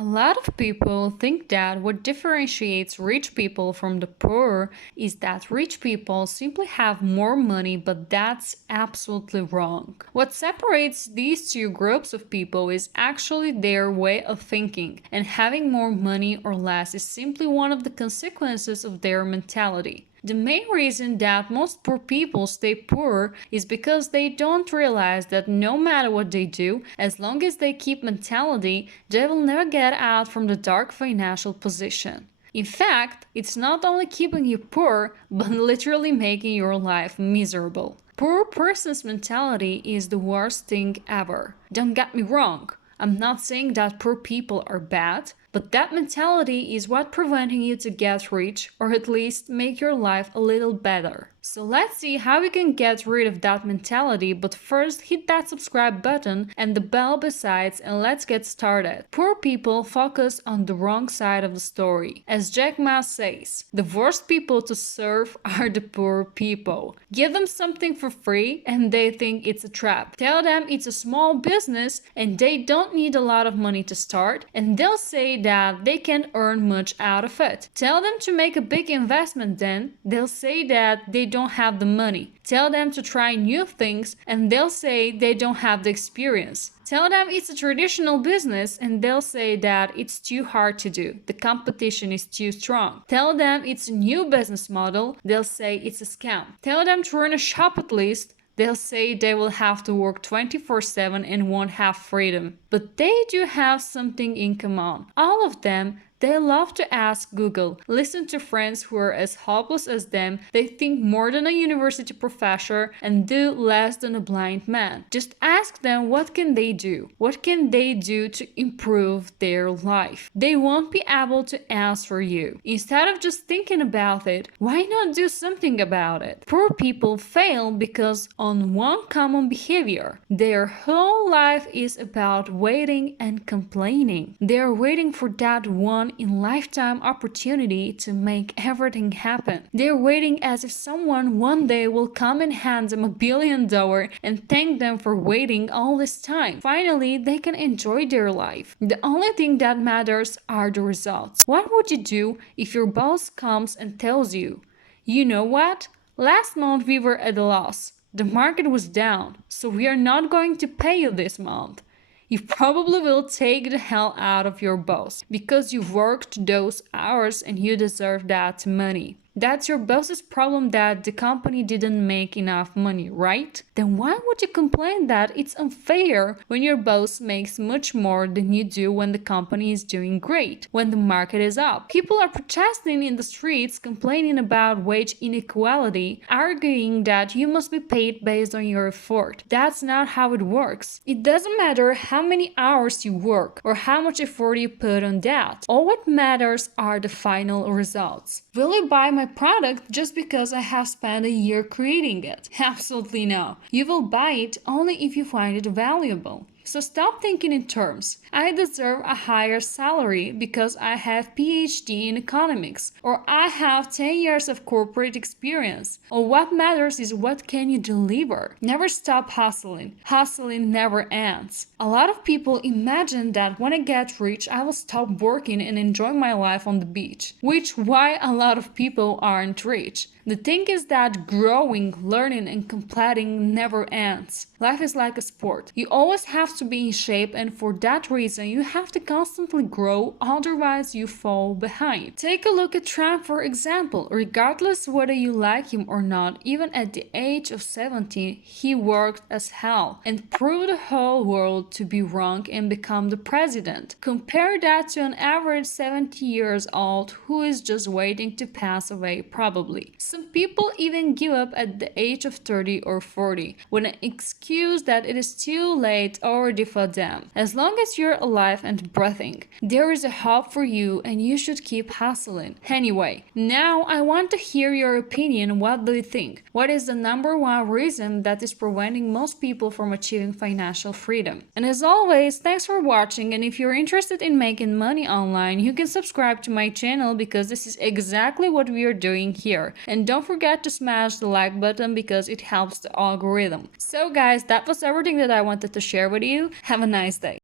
A lot of people think that what differentiates rich people from the poor is that rich people simply have more money, but that's absolutely wrong. What separates these two groups of people is actually their way of thinking, and having more money or less is simply one of the consequences of their mentality. The main reason that most poor people stay poor is because they don't realize that no matter what they do, as long as they keep mentality, they will never get out from the dark financial position. In fact, it's not only keeping you poor, but literally making your life miserable. Poor person's mentality is the worst thing ever. Don't get me wrong. I'm not saying that poor people are bad, but that mentality is what preventing you to get rich or at least make your life a little better. So let's see how we can get rid of that mentality, but first hit that subscribe button and the bell besides and let's get started. Poor people focus on the wrong side of the story. As Jack Ma says, the worst people to serve are the poor people. Give them something for free and they think it's a trap. Tell them it's a small business and they don't need a lot of money to start, and they'll say that they can't earn much out of it. Tell them to make a big investment, then they'll say that they don't have the money. Tell them to try new things and they'll say they don't have the experience. Tell them it's a traditional business and they'll say that it's too hard to do. The competition is too strong. Tell them it's a new business model. They'll say it's a scam. Tell them to run a shop at least. They'll say they will have to work 24/7 and won't have freedom. But they do have something in common. All of them, they love to ask Google, listen to friends who are as hopeless as them, they think more than a university professor and do less than a blind man. Just ask them what can they do? What can they do to improve their life? They won't be able to answer you. Instead of just thinking about it, why not do something about it? Poor people fail because on one common behavior. Their whole life is about waiting and complaining. They are waiting for that one in lifetime opportunity to make everything happen. They're waiting as if someone one day will come and hand them $1 billion and thank them for waiting all this time. Finally, they can enjoy their life. The only thing that matters are the results. What would you do if your boss comes and tells you, you know what? Last month we were at a loss. The market was down, so we are not going to pay you this month. You probably will take the hell out of your boss because you worked those hours and you deserve that money. That's your boss's problem that the company didn't make enough money, right? Then why would you complain that it's unfair when your boss makes much more than you do when the company is doing great, when the market is up? People are protesting in the streets, complaining about wage inequality, arguing that you must be paid based on your effort. That's not how it works. It doesn't matter how many hours you work or how much effort you put on that. All what matters are the final results. Will you buy my product just because I have spent a year creating it? Absolutely no. You will buy it only if you find it valuable. So stop thinking in terms, I deserve a higher salary because I have PhD in economics, or I have 10 years of corporate experience. Or what matters is what can you deliver. Never stop hustling. Hustling never ends. A lot of people imagine that when I get rich, I will stop working and enjoy my life on the beach, which why a lot of people aren't rich. The thing is that growing, learning, and completing never ends. Life is like a sport. You always have to be in shape, and for that reason, you have to constantly grow, otherwise you fall behind. Take a look at Trump, for example. Regardless whether you like him or not, even at the age of 17, he worked as hell and proved the whole world to be wrong and become the president. Compare that to an average 70 years old who is just waiting to pass away probably. Some people even give up at the age of 30 or 40 with an excuse that it is too late already for them. As long as you're alive and breathing, there is a hope for you and you should keep hustling. Anyway, now I want to hear your opinion. What do you think? What is the #1 reason that is preventing most people from achieving financial freedom? And as always, thanks for watching, and if you're interested in making money online, you can subscribe to my channel because this is exactly what we are doing here. And don't forget to smash the like button because it helps the algorithm. So guys, that was everything that I wanted to share with you. Have a nice day.